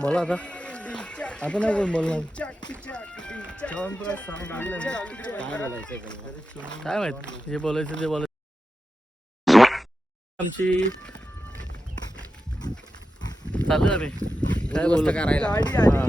बोला आता. आता नाही कोण बोलणार. काय माहीत? जे बोलायचं ते बोलायचं. आमची चालू आम्ही. काय बोलतो हा.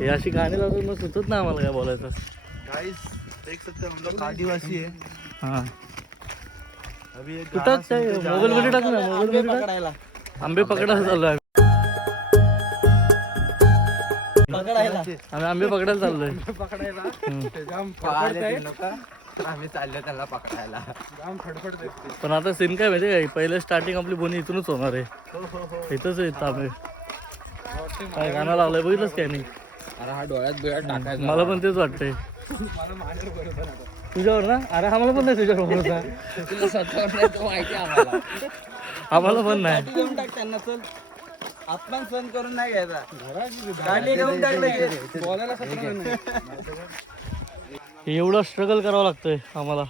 हे अशी गाणी लावून मग सुचत नाही आम्हाला काय बोलायचं. गाइस देख सकते हैं हम लोग आदिवासी है हा. अभी मोबाईल मध्ये टाक ना मोबाईल मध्ये टाक. आंबे पकडायला चाललो आहे आम्ही. आंबे पकडायला चाललोय. आम्ही चाललो त्याला पकडायला. पण आता सीन काय माहिती काय? पहिले स्टार्टिंग आपली बोनी इथूनच होणार आहे. इथंच येत आम्ही. काय गाणं लावलंय बघितलंच काय नाही अरे हा डोळ्यात बिळ्यात टाकायचा मला पण तेच वाटतंय. तुझ्यावर ना? अरे आम्हाला पण नाही तुझ्यावर भरोसा. तुला स्वतःवर नाही तर माहिती आम्हाला. आम्हाला पण नाही. घेऊन टाक त्यांना चल. आपण सण करून नाही घ्यायचा. गाडी घेऊन टाकलं बोलायला एवढं स्ट्रगल करावं लागतंय आम्हाला.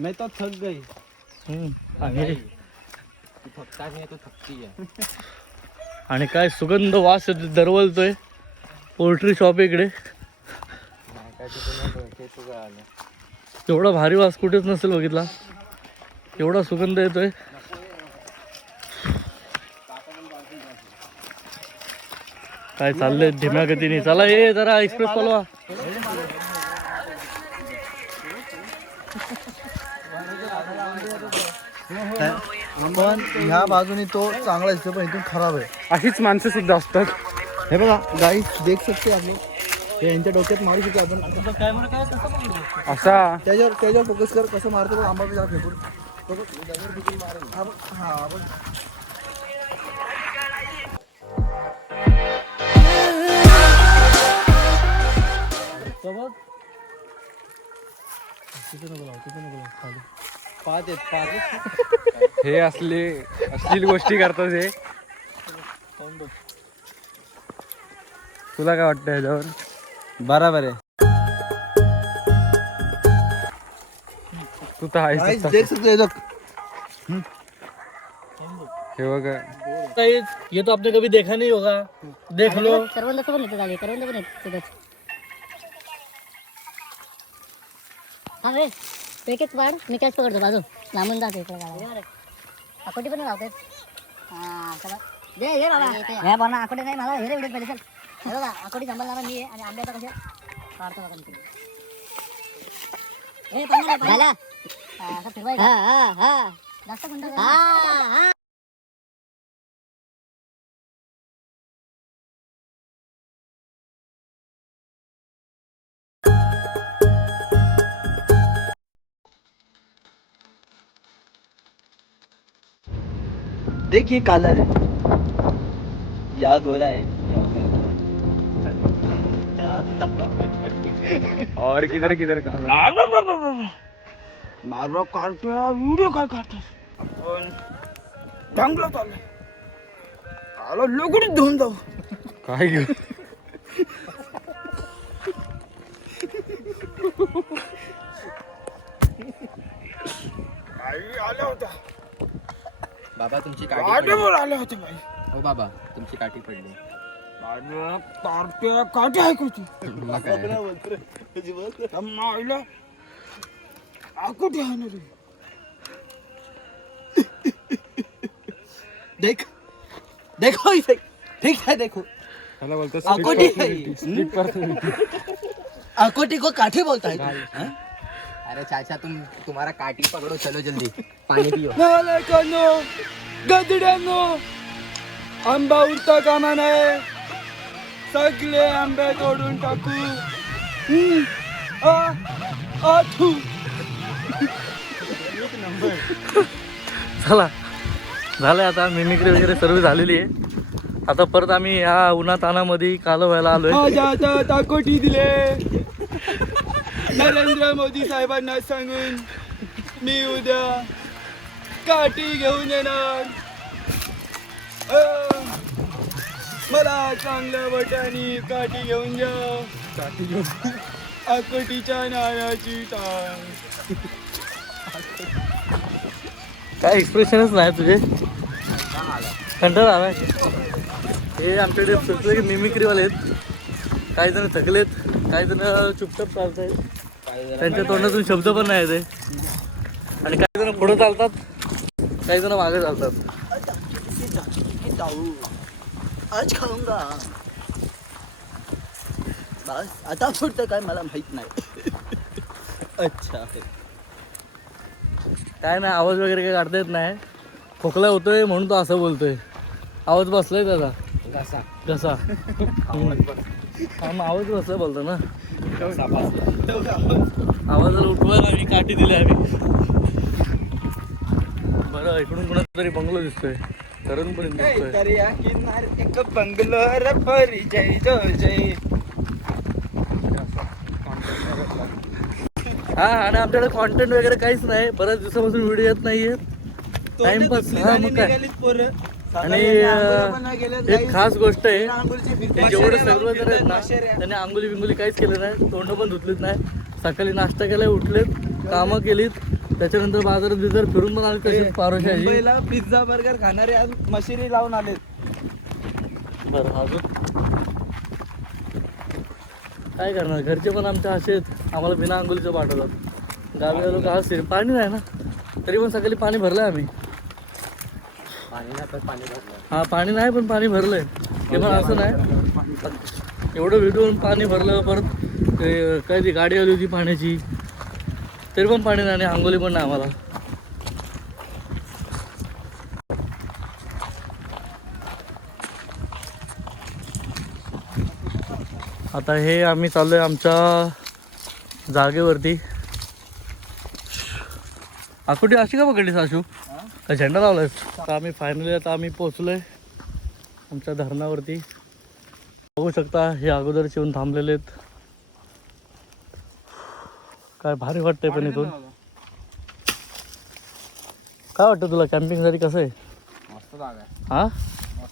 मैं तो थक गई. हम्म. आणि थकता नाही तो थकती आहे. आणि काय सुगंध वास येतो, दरवलतोय पोल्ट्री शॉप इकडे. एवढा भारी वास कुठेच नसेल बघितला. एवढा सुगंध येतोय. काय चाललंय धीम्या गतीने चला ये जरा एक्सप्रेस चालवा पण ह्या बाजूने तो चांगला दिसतो पण इथून खराब आहे. अशीच माणसं सुद्धा असतात. हे बघा गाईस देख शकते आपण. हे यांच्या डोक्यात मारू शकतो आपण. असा. त्याच्यावर त्याच्यावर फोकस कर कसं मारतो आंबा जरा फेकून. हा बघ, हे असले असतील गोष्टी करतात हे. तुला काय वाटतं ह्याच्यावर? बरोबर आहे. तू तर आहेस देख सकते हो इधर. हे बघा. Guys, ये तो आपने कभी देखा नहीं होगा। देख लो। करवंद पण येते झाली करवंद पण येते तिथंच हा रे एक एक वाढ मी कॅच पकडतो बाजू। लांबून जाते इकडे गावाला. पण लावते हा चला। दे हे बाबा। हे नाही मला हे रे पाहिजे चल। हे बघा आकोटी सांभाळणारा मी आहे आणि आंब्याचा कशा? काढतो बघा मी. हे नाही झाला हा, असं फिरवायचं. जास्त गुंडाळून नाही. देखिए कलर याद हो रहा है। और किधर किधर का मारवा काढतोय व्हिडिओ काय काढतोय आपण चांगलं चाललंय आलो लगुडीत घेऊन जाऊ. काय घेऊ आई आल्या होत्या. बाबा तुमची वाटेवर आल्या होत्या बाई. हो बाबा तुमची काठी पडली. अरे कारट्या काठी काय? मायला आकुटी आहे ना रे? देख. देखो इसे ठीक है देखो. त्याला बोलतो आकोटी है? आकोटी को काठी बोलता है? अरे चाचा तुम तुम्हारा काठी पकड़ो चलो जल्दी. पानी पियो. नालायकांनो गजड्यांनो आंबा उरता कामा नये. सगळे आंबे तोडून टाकू. हम्म. आ, आ, चला. झालंय आता मिमिक्री वगैरे सर्व झालेली आहे. आता परत आम्ही ह्या उन्हातानामध्ये कालो व्हायला आलोय. आकोटी दिले. नरेंद्र मोदी साहेबांना सांगून मी उद्या काठी घेऊन येणार. मला चांगल्या बटानी काठी घेऊन जा. काठी घेऊन? आकोटीच्या नाण्याची टाळ. काय एक्सप्रेशनच नाही तुझे. कंटाळा आलाय. हे आमच्याकडे सुचले की मिमिक्रीवाले आहेत. काही जण थकलेत काही जण चुपचाप चालत आहेत त्यांच्या तोंडातून शब्द पण नाही येते. आणि काही जण पुढे चालतात काही जण मागे चालतात. आज खाऊंगा. बस आता पुढचं काय मला माहीत नाही. अच्छा. काय नाही आवाज वगैरे काही काढता येत नाही. खोकला होतोय म्हणून तो असं बोलतोय. आवाज बसलाय त्याचा कसा कसा हा मग आवाज बसलाय बोलतो ना. आवाजाला उठवायला आम्ही काठी दिली आम्ही. बरं इकडून कुणाचा तरी बंगलो दिसतोय. तरुण पण दिसतोय. तरी या किनार एक बंगलोर परी जय जो जय. हा आणि आमच्याकडे कॉन्टेंट वगैरे काहीच नाही. बऱ्याच दिवसापासून व्हिडिओ येत नाहीये. टाइमपास हा मग काय? आणि एक खास गोष्ट आहे ते जेवढे सर्व जण आहेत ना त्यांनी आंघोली बिंगोली काहीच केलं नाही तोंड पण धुतलीत नाही. सकाळी नाश्ता केलाय उठलेत कामं केलीत. त्याच्यानंतर बाजारात बिजार फिरून पण आले तसेच मुंबईला पिझ्झा बर्गर खाणारे आज मशिरी लावून आलेत. बरं अजून? काय करणार? घरचे पण आमच्या असे आम्हाला बिना आंघोलीचं पाठवतात. गावी आलो का असेल. पाणी नाही ना. तरी पण सकाळी पाणी भरलंय आम्ही. हा पाणी नाही पण पाणी भरलंय. ते पण असं नाही. एवढं व्हिडिओ पाणी भरलं परत काय ती गाडी आली होती पाण्याची. तरी पण पाणी नाही आणि आंघोली पण नाही आम्हाला. आता हे आम्ही चाललोय आमच्या जागेवरती. आकुटी अशी का पकडली साशू? का झेंडा लावलाय आता आम्ही फायनली आता आम्ही पोचलोय आमच्या धरणावरती. बघू शकता हे अगोदर येऊन थांबलेले आहेत. काय भारी वाटतंय पण इथून. काय वाटतं तुला? कॅम्पिंगसाठी कसं आहे? आहे. हा?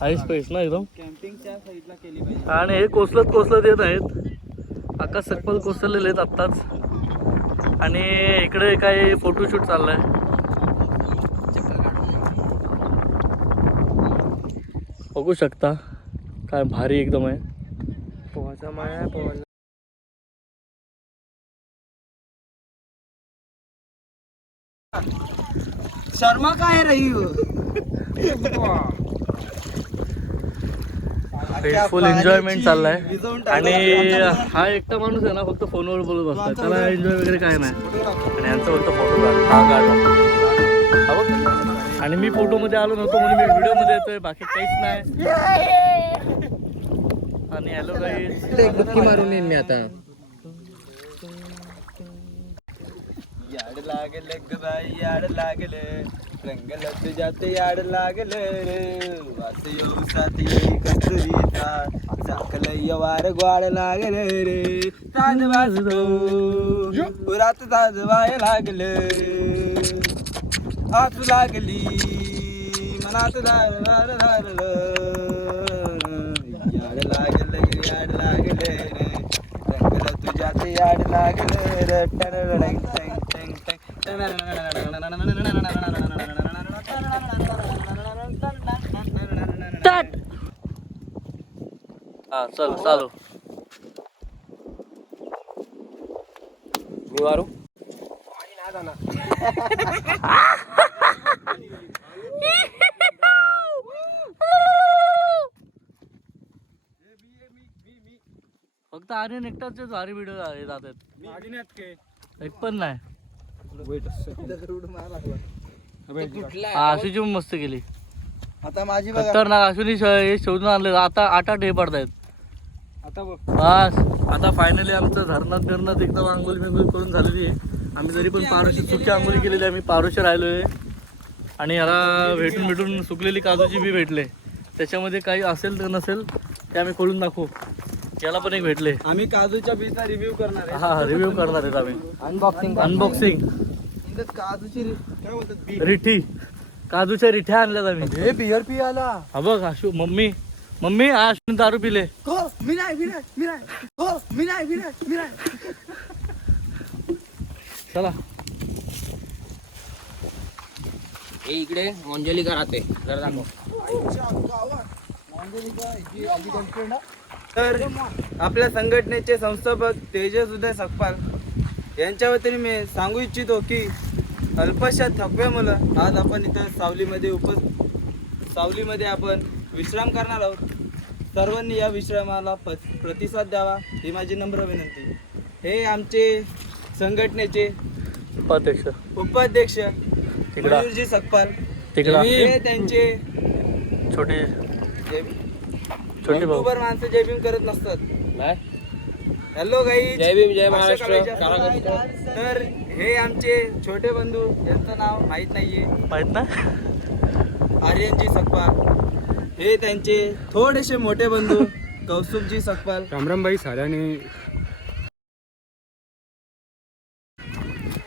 आईस पेस ना एकदम. कॅम्पिंगच्या साईडला केली पाहिजे. आणि हे कोसलत कोसलत येत आहेत. आकाश सकपल कोसळलेले आहेत आत्ताच. आणि इकडे काय फोटोशूट चाललाय. बघू शकता काय भारी एकदम आहे. पोहाचा माया पोहाचा शर्मा काय रही हो? फुल एन्जॉयमेंट चाललाय. आणि हा एकटा माणूस आहे ना फक्त फोनवर बोलत बसतोय. त्याला एन्जॉय वगैरे काय नाही. आणि यांचा फक्त फोटो काढ हा काढला हा. आणि मी फोटो मध्ये आलो नव्हतो म्हणून मी व्हिडिओमध्ये येतोय बाकी काहीच नाही. आणि हॅलो काही बुक्की मारून येईन मी आता. याड लागले बाई याड लागले. रंगल तुझ्यात याड लागले रे. वास येऊ साथी कस्तुरीचा चाकल यवार ग्वाड लागले रे. ताज वाजतो. पुरात ताज वाय लागले आत लागली. मनात दार दार दार याड लागले याड लागले रे. रंगल तुझ्यात याड लागले रे. टनरडंग टंग टंग टंग स्टार्ट चल चालू. मी वारू? फक्त आर्यन एकटाच भारी व्हिडिओ येतात आहेत एक पण नाही. हा, आशूची पण मस्त केली. आता माझी खतरनाक आशुनी श- हे शोधून आणले. आता आठ आठ हे पडतायत. आता बघ. बस. आता फायनली आमचं धरणात धरणात एकदम आंघोळी बिंगोळी करून झालेली आहे. आम्ही जरी पण पारोशी सुकी आंघोळी केलेली आहे आम्ही पारोशी राहिलोय. आणि याला भेटून भेटून सुकलेली काजूची बी भेटले. त्याच्यामध्ये काही असेल तर नसेल ते आम्ही खोलून दाखवू. याला पण एक भेटले. आम्ही काजूच्या बीजचा रिव्ह्यू करणार आहे. हा रिव्ह्यू करणार आहेत आम्ही. अनबॉक्सिंग अनबॉक्सिंग काजूची काय रिठी. काजूच्या रिठ्या आणल्यात आम्ही. हे बियर पी आला. हा बघ आशू मम्मी. मम्मी आज दारू पिले. हो मी नाही मी नाही मी नाही हो मी नाही मी नाही मी नाही चला. हे इकडे मंजलिका राहते. जरा दाखव. तर आपल्या संघटनेचे संस्थापक तेजस उदय सकपाल यांच्या वतीने मी सांगू इच्छितो की अल्पशा थकव्यामुळं आज आपण इथं सावलीमध्ये उप सावलीमध्ये आपण विश्राम करणार आहोत. सर्वांनी या विश्रामाला प प्रतिसाद द्यावा ही माझी नम्र विनंती. हे आमचे संघटनेचे उपाध्यक्ष. उपाध्यक्ष तिकडा. मयूरजी सकपाल. तिकडा. हे त्यांचे छोटे जे- छोटे भाऊ. युट्यूबर माणसं जय भीम करत नसतात. हॅलो गाई जय भीम, जय महाराष्ट्र. तर हे आमचे छोटे बंधू यांचं नाव माहीत नाहीये. माहीत ना? आर्यनजी सकपाल. हे त्यांचे थोडेसे मोठे बंधू कौस्तुभजी सकपाल. रामरामबाई साऱ्याने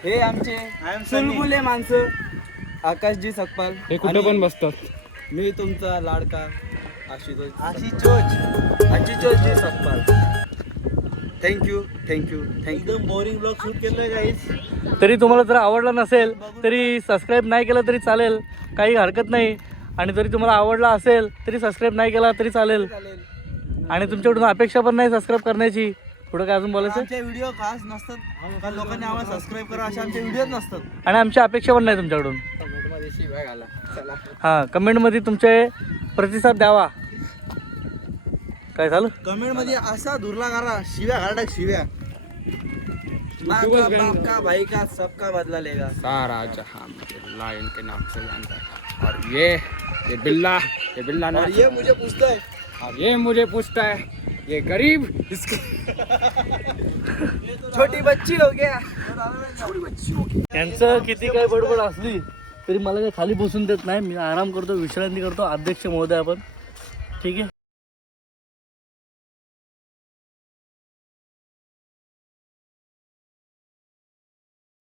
हे आमचे चुलबुले माणसं आकाशजी सकपाल. हे कुठे पण बसतात. मी तुमचा लाडका आशुतोष आशिचोज आशिचोजजी Sakpal. Thank you thank you thank you boring blog shoot केलं गाईस तरी तुम्हाला जर आवडला नसेल तरी सबस्क्राईब नाही केलं तरी चालेल. काही हरकत नाही. आणि जरी तुम्हाला आवडला असेल तरी सबस्क्राईब नाही केला तरी चालेल. आणि तुमच्याकडून अपेक्षा पण नाही सबस्क्राईब करण्याची. पुढं काय अजून बोलायचं? आमचे व्हिडिओ खास नसतात. लोकांनी आम्हाला सबस्क्राईब करा असे आमचे व्हिडिओ नसतात. आणि आमच्या अपेक्षा पण नाही तुमच्याकडून. मध्ये शिवाय घाला चला हां कमेंटमध्ये तुमचे प्रतिसाद द्यावा. काय झालं? कमेंटमध्ये असा धुरला करा शिव्या घालटा शिव्या. माँ का बाप का भाई का सबका बदला लेगा. सारा जहां लायन के नाम से जानता है। और ये ये बिल्ला ये बिल्ला ना। और ये मुझे पूछता है। और ये मुझे पूछता है ये गरीब इसके। छोटी बच्ची हो गया। यांचं किती काय बडबड असली तरी मला काही खाली बसून देत नाही. मी आराम करतो विश्रांती करतो. अध्यक्ष महोदय आपण. ठीक आहे?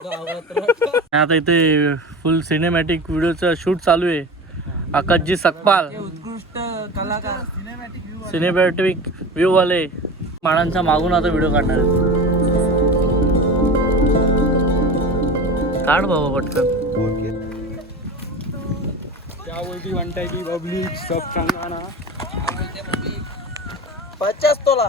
आता इथे फुल सिनेमॅटिक व्हिडिओचा शूट चालू आहे. आकाशजी सकपाल उत्कृष्ट कलाकार. सिनेमॅटिक व्ह्यू सिनेमॅटिक व्ह्यू वाले. माणांच्या मागून आता व्हिडिओ काढणार काढ बाबा पटकन. पब्लिक सब पचास तोला.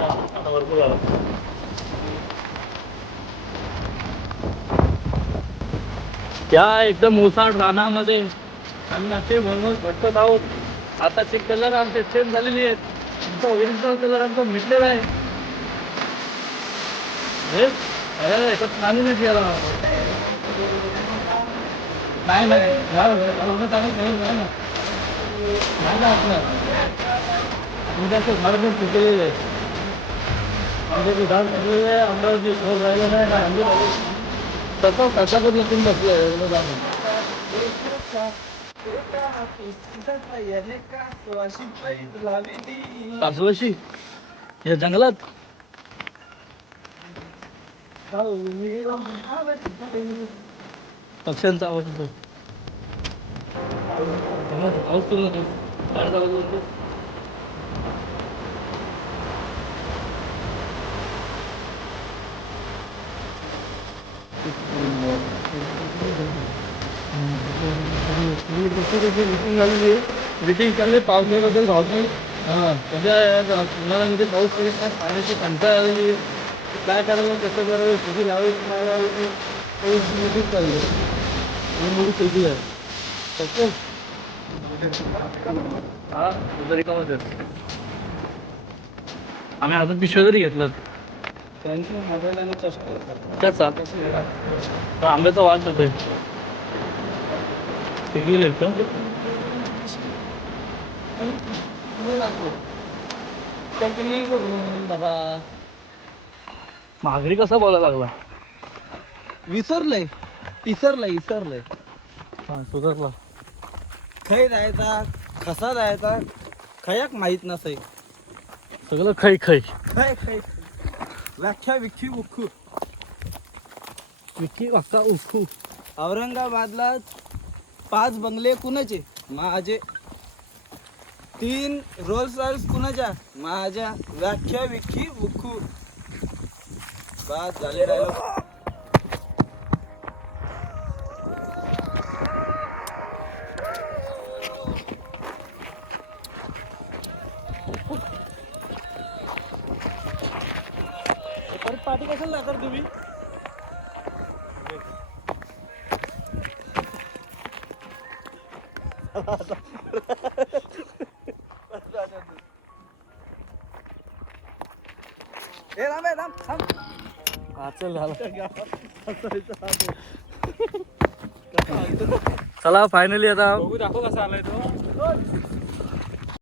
आता भरपूर झालं त्या एकदम ओसाड रानामध्ये आम्ही असे म्हणून भटकत आहोत आता ते कलर आमचे चेंज झालेले आहेत तुमचा ओरिजिनल कलर आमचा मिटलेला आहे हे? नाही गेला. नाही नाही चांगलं कलर नाही ना आपलं. उद्याचं झाड पण आहे आमचे विधान आहे अमरावती शोध राहिलं नाही ना आम्ही तसं कसा पण या जंगलात? पक्ष्यांचा आवाज येतो पाऊस सुरू बाहेरचा आवाज येतो. मिटिंग चालली पावसाबद्दल धावतो हां सध्या तुम्हाला म्हणजे पाऊस पडत नाही पाण्याची कंटाळा आलेली आहे. काय करावं कसं करावं किती लावावी नाही लावावी पाऊस मिटिंग चालली ही मोठी शेती आहे ओके हा तुझं रिकामच आहे आम्ही अजून पिशव्या जरी घेतलं त्यांच्या मोबाईल आणि चष्मा त्याचा? तर आंब्याचा वास येतोय. ते गेले का? बाबा माघारी कसा बोलायला लागला? विसरलंय. इसरलंय इसरलंय हा सुधारला. खै जायचा कसा जायचा खयाक माहीत नसय सगळं खै खै. खय खय व्याख्या विख्यू उख्खू विकी वाक्का उखू. औरंगाबादला पाच बंगले कुणाचे? माझे. तीन रोल्स रॉयल्स कुणाच्या? माझ्या. व्याख्या विख्या उख्खू बाद झाले राहिलो परत पाठी कशाला जातात तुम्ही? ए राम ए, राम थांब. हा चल झालं. चला फायनली आता. दाखव कसा आलाय तो.